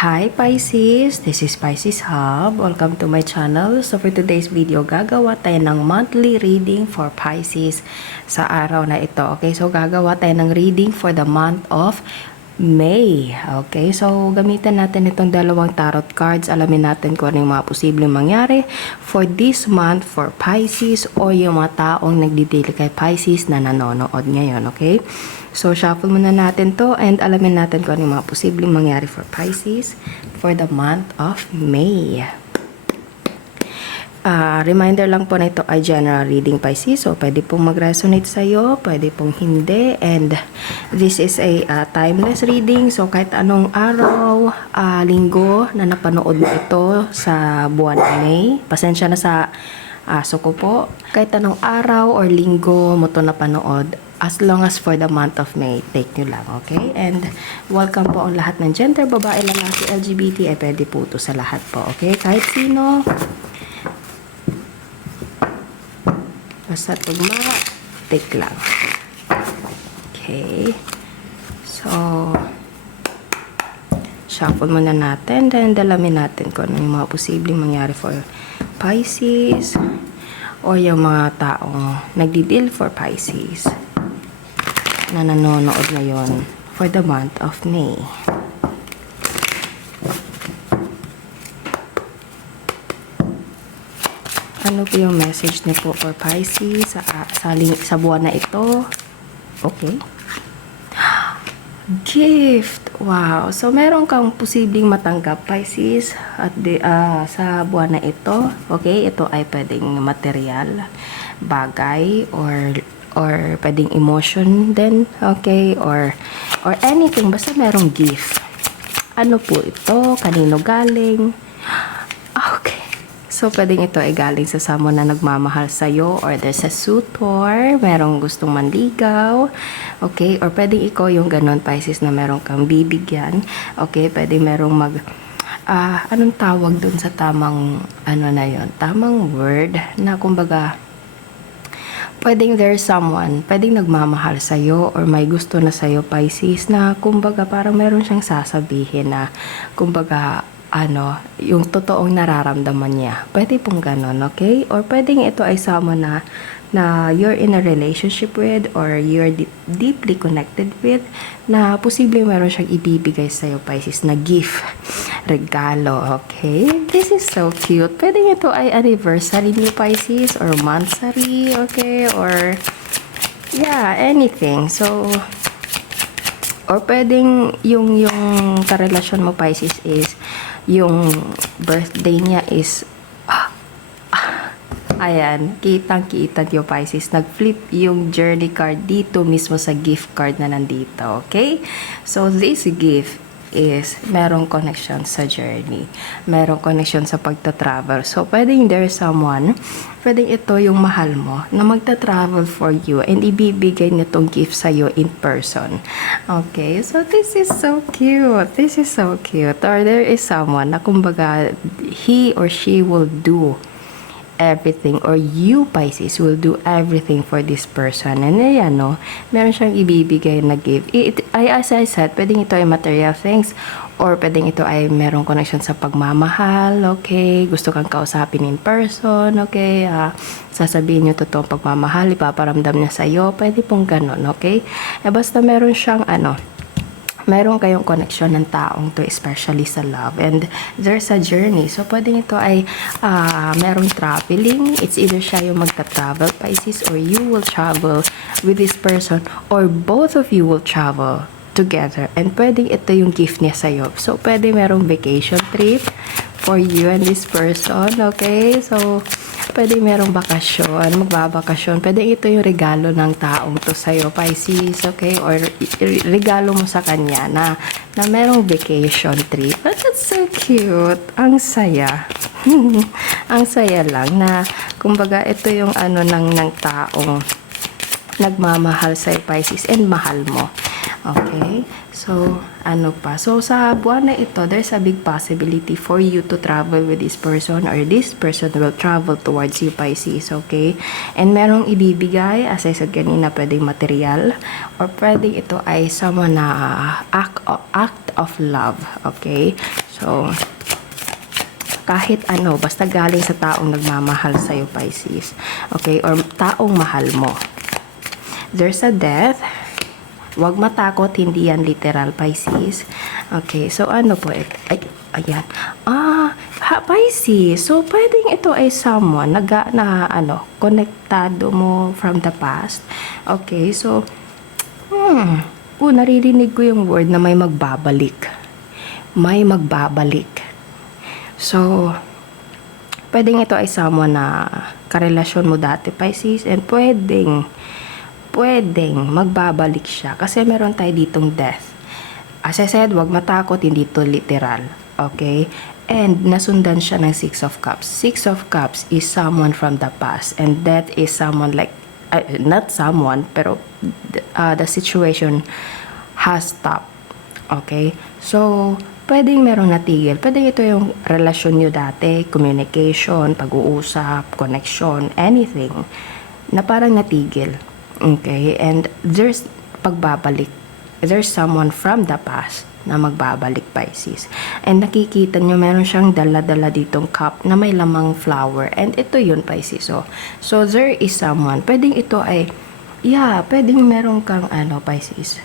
Hi Pisces! This is Pisces Hub. Welcome to my channel. So for today's video, gagawa tayo ng monthly reading for Pisces sa araw na ito. Okay, so gagawa tayo ng reading for the month of May. Okay, so gamitan natin itong dalawang tarot cards. Alamin natin kung ano yung mga posibleng mangyari for this month for Pisces o yung mga taong nagdidili kay Pisces na nanonood ngayon. Okay, so shuffle muna natin to and alamin natin kung ano yung mga posibleng mangyari for Pisces for the month of May. Reminder lang po na ito ay general reading Pisces. So, pwede pong mag-resonate sa'yo, pwede pong hindi. And this is a timeless reading. So, kahit anong araw, linggo na napanood mo ito sa buwan ng May. Pasensya na sa aso ko po. Kahit anong araw or linggo mo ito napanood, as long as for the month of May, take nyo lang, okay? And welcome po ang lahat ng gender, babae, lalaki, LGBT, ay pwede po ito sa lahat po, okay? Kahit sino. Basta tugma, take lang. Okay. So, shuffle muna natin. Then, dalamin natin kung ano yung mga posibleng mangyari for Pisces o yung mga taong nagdi-deal for Pisces na nanonood ngayon for the month of May. Ano po yung message niyo po for Pisces sa buwan na ito? Okay. Gift! Wow! So, meron kang posibleng matanggap, Pisces, at sa buwan na ito. Okay? Ito ay pwedeng material, bagay, or pwedeng emotion din. Okay? Or anything. Basta merong gift. Ano po ito? Kanino galing? Okay. So, pwedeng ito ay galing sa someone na nagmamahal sa'yo or there's a suitor, merong gustong manligaw, okay? Or pwedeng ikaw yung ganon, Pisces, na merong kang bibigyan, okay? Pwedeng merong anong tawag dun sa tamang, ano na yon, tamang word na kumbaga, pwedeng there's someone, pwedeng nagmamahal sa'yo or may gusto na sa'yo, Pisces, na kumbaga parang meron siyang sasabihin na kumbaga, yung totoong nararamdaman niya. Pwede pong ganon, okay? Or pwedeng ito ay someone na you're in a relationship with or you're deeply connected with na posibleng meron siyang ibibigay sa'yo, Pisces, na gift, regalo, okay? This is so cute. Pwedeng ito ay anniversary niyo, Pisces, or monthsary, okay? Or, yeah, anything. So, or pwedeng yung karelasyon mo, Pisces, is yung birthday niya is ayan, kitang-kita yung Pisces. Nag-flip yung journey card dito mismo sa gift card na nandito. Okay? So, this gift is merong connection sa journey. Merong connection sa pagta-travel. So, pwedeng there's someone, pwedeng ito yung mahal mo na magta-travel for you and ibibigay nitong gift sa'yo in person. Okay? So, this is so cute. This is so cute. Or there is someone na kumbaga, he or she will do everything or you, Pisces, will do everything for this person. And ayan, no, meron siyang ibibigay na gift. As I said, pwedeng ito ay material things or pwedeng ito ay merong connection sa pagmamahal, okay? Gusto kang kausapin in person, okay? Sasabihin niyo totoong pagmamahal, ipaparamdam niya sa'yo, pwede pong ganun, okay? Basta meron siyang meron kayong connection ng taong to, especially sa love. And there's a journey. So, pwedeng ito ay merong traveling. It's either siya yung magta-travel, Pisces, or you will travel with this person, or both of you will travel together. And pwedeng ito yung gift niya sa'yo. So, pwede merong vacation trip for you and this person, okay? So, pwede merong bakasyon, magbabakasyon. Pwede ito yung regalo ng taong to sa'yo, Pisces, okay? Or regalo mo sa kanya na merong vacation trip. But that's so cute. Ang saya. Ang saya lang na, kumbaga, ito yung ng taong nagmamahal sa'yo, Pisces, and mahal mo. Okay? So, So, sa buwan na ito, there's a big possibility for you to travel with this person or this person will travel towards you, Pisces, okay? And merong ibibigay, as I said kanina, pwedeng material or pwedeng ito ay someone na act of love, okay? So, kahit ano, basta galing sa taong nagmamahal sa'yo, Pisces. Okay? Or taong mahal mo. There's a death. Huwag matakot, hindi yan literal, Pisces. Okay, so ano po ito? Ay, ayan. Pisces. So, pwedeng ito ay someone konektado mo from the past. Okay, so, naririnig ko yung word na may magbabalik. May magbabalik. So, pwedeng ito ay someone na karelasyon mo dati, Pisces, and pwedeng magbabalik siya kasi meron tayo ditong death. As I said, wag matakot, hindi to literal. Okay? And nasundan siya ng Six of Cups. Six of Cups is someone from the past, and death is someone like, not someone, pero the situation has stopped. Okay? So, pwedeng meron natigil. Pwedeng ito yung relasyon nyo dati, communication, pag-uusap, connection, anything na parang natigil. Okay? And there's pagbabalik. There's someone from the past na magbabalik, Pisces. And nakikita nyo, meron siyang dala-dala ditong cup na may lamang flower. And ito yun, Pisces. So there is someone. Pwedeng ito ay, pwedeng meron kang, Pisces,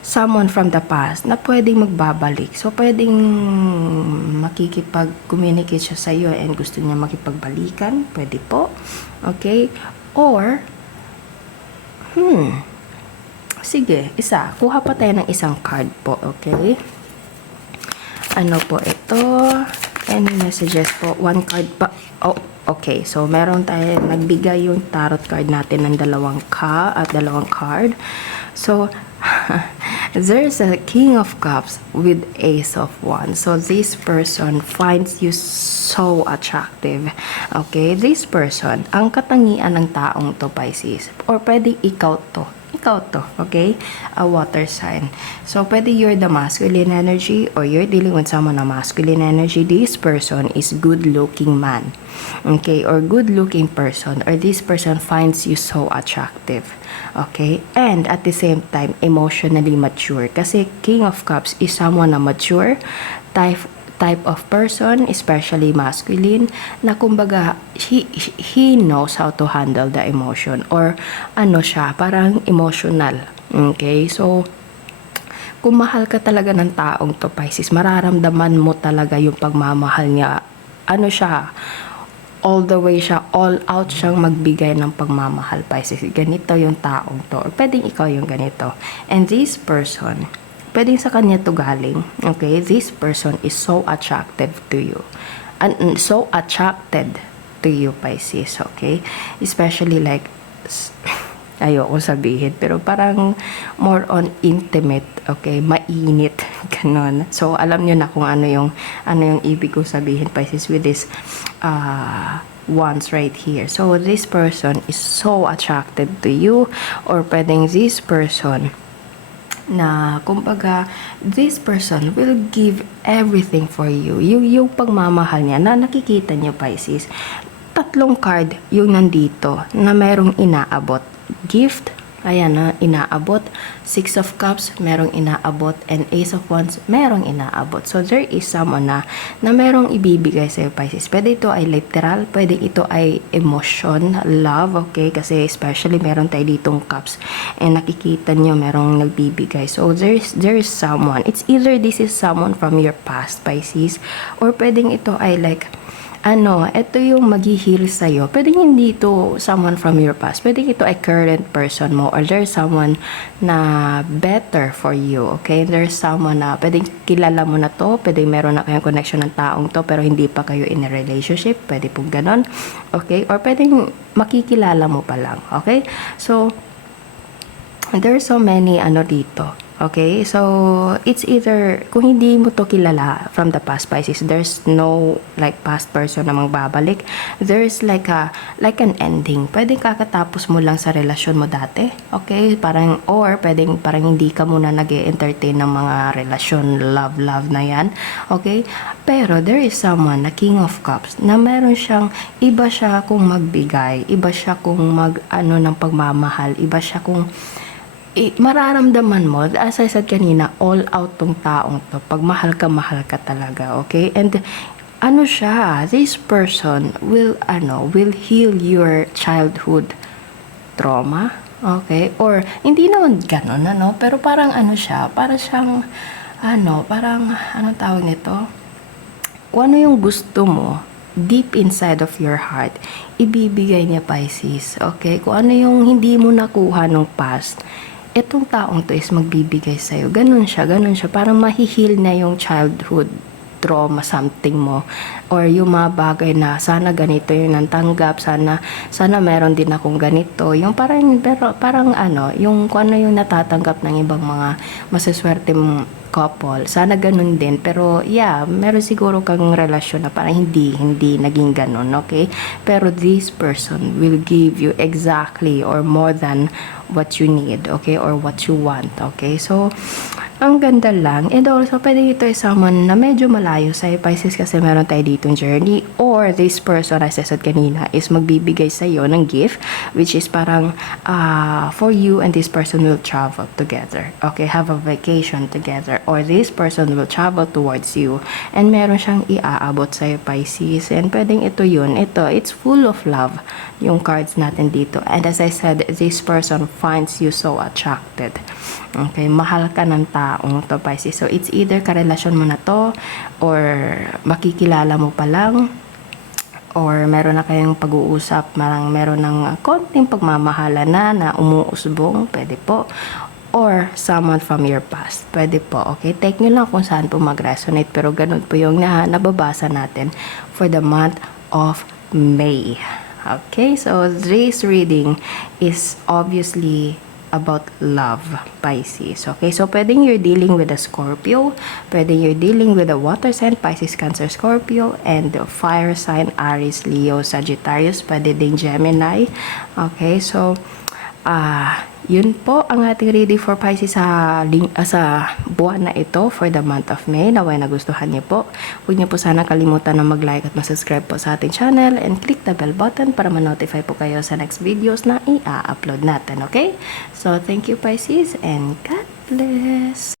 someone from the past na pwedeng magbabalik. So, pwedeng makikipag-communicate siya sa iyo and gusto niya makipagbalikan. Pwede po. Okay? Or, sige, kuha pa tayo ng isang card po. Okay? Ano po ito? Any messages po? One card pa. Oh, okay. So, meron tayo, nagbigay yung tarot card natin ng dalawang card. So, there's a King of Cups with Ace of Wands. So, this person finds you so attractive. Okay? This person, ang katangian ng taong to, Pisces. Or pwedeng ikaw to. Okay? A water sign. So, pwede you're the masculine energy or you're dealing with someone na masculine energy. This person is good-looking man. Okay? Or good-looking person. Or this person finds you so attractive. Okay? And at the same time, emotionally mature. Kasi King of Cups is someone na mature, type of person, especially masculine, na kumbaga, he knows how to handle the emotion. Or, siya, parang emotional. Okay? So, kung mahal ka talaga ng taong to, Pisces, mararamdaman mo talaga yung pagmamahal niya. Siya, all the way siya, all out siyang magbigay ng pagmamahal, Pisces. Ganito yung taong to. Or pwedeng ikaw yung ganito. And this person, pwedeng sa kanya to galing. Okay? This person is so attractive to you. And so attracted to you, Pisces. Okay? Especially like, ayoko sabihin, pero parang more on intimate. Okay? Mainit. Ganon. So, alam nyo na kung ano yung ibig kong sabihin, Pisces, with this wands right here. So, this person is so attracted to you, or pwedeng this person na kumbaga this person will give everything for you. Yung pagmamahal niya na nakikita niyo, Pisces, tatlong card yung nandito na merong inaabot. Gift, ayan na, inaabot. Six of Cups, merong inaabot. And Ace of Wands, merong inaabot. So, there is someone na merong ibibigay sa'yo, Pisces. Pwede ito ay literal, pwede ito ay emotion, love, okay? Kasi especially meron tayo ditong cups. And nakikita nyo, merong nagbibigay. So, there is someone. It's either this is someone from your past, Pisces, or pwedeng ito ay like, ito yung mag-heal sa'yo. Pwedeng hindi ito someone from your past. Pwedeng ito ay current person mo, or there's someone na better for you. Okay? There's someone na pwedeng kilala mo na to, pwedeng meron na kayong connection ng taong to, pero hindi pa kayo in a relationship. Pwede pong ganon. Okay? Or pwedeng makikilala mo pa lang. Okay? So, there's so many dito. Okay, so it's either kung hindi mo to kilala from the past, Pisces, there's no like past person na magbabalik. There's like an ending. Pwedeng kakatapos mo lang sa relasyon mo dati. Okay, parang or pwedeng parang hindi ka muna nag-entertain ng mga relasyon love na yan. Okay? Pero there is someone na King of Cups na meron siyang iba siya kung magbigay, iba siya kung ng pagmamahal, iba siya kung mararamdaman mo, as I said kanina, all out tong taong to. Pag mahal ka talaga, okay? And ano siya, this person will heal your childhood trauma, okay? Or hindi naman ganun, pero parang ano siya, para siyang parang anong tawag nito? Kung ano yung gusto mo deep inside of your heart, ibibigay niya, Pisces, okay? Kung ano yung hindi mo nakuha nung past, etong taong to is magbibigay sa'yo. Ganun siya. Parang mahihil na yung childhood trauma something mo, or yung mga bagay na sana ganito yung natanggap, sana meron din akong ganito, yung parang yung kung ano yung natatanggap ng ibang mga masaswerte mong couple, sana ganun din, pero yeah, meron siguro kang relasyon na parang hindi naging ganun, okay? Pero this person will give you exactly or more than what you need, okay, or what you want, okay? So ang ganda lang. And also, pwede ito someone na medyo malayo sa Pisces, kasi meron tayo ditong journey, or this person, as I said kanina, is magbibigay sa iyo ng gift, which is parang for you and this person will travel together. Okay, have a vacation together, or this person will travel towards you, and meron siyang iaabot sa iyo, Pisces. And pwedeng ito yun. It's full of love, yung cards natin dito. And as I said, this person finds you so attracted. Okay, mahal ka ng taong to, Pisces. So, it's either karelasyon mo na to, or makikilala mo pa lang, or meron na kayong pag-uusap, meron ng konting pagmamahala na umuusbong, pwede po. Or someone from your past, pwede po. Okay, take nyo lang kung saan po mag-resonate, pero ganun po yung nababasa natin for the month of May. Okay, so this reading is obviously about love, Pisces. Okay, so pwedeng you're dealing with a Scorpio, pwedeng you're dealing with a water sign, Pisces, Cancer, Scorpio, and fire sign, Aries, Leo, Sagittarius, pwede din Gemini. Okay, so yun po ang ating reading for Pisces sa buwan na ito for the month of May. Naway nagustuhan niyo po. Huwag niyo po sana kalimutan na mag-like at mag-subscribe po sa ating channel, and click the bell button para ma-notify po kayo sa next videos na i-upload natin. Okay? So, thank you, Pisces, and God bless!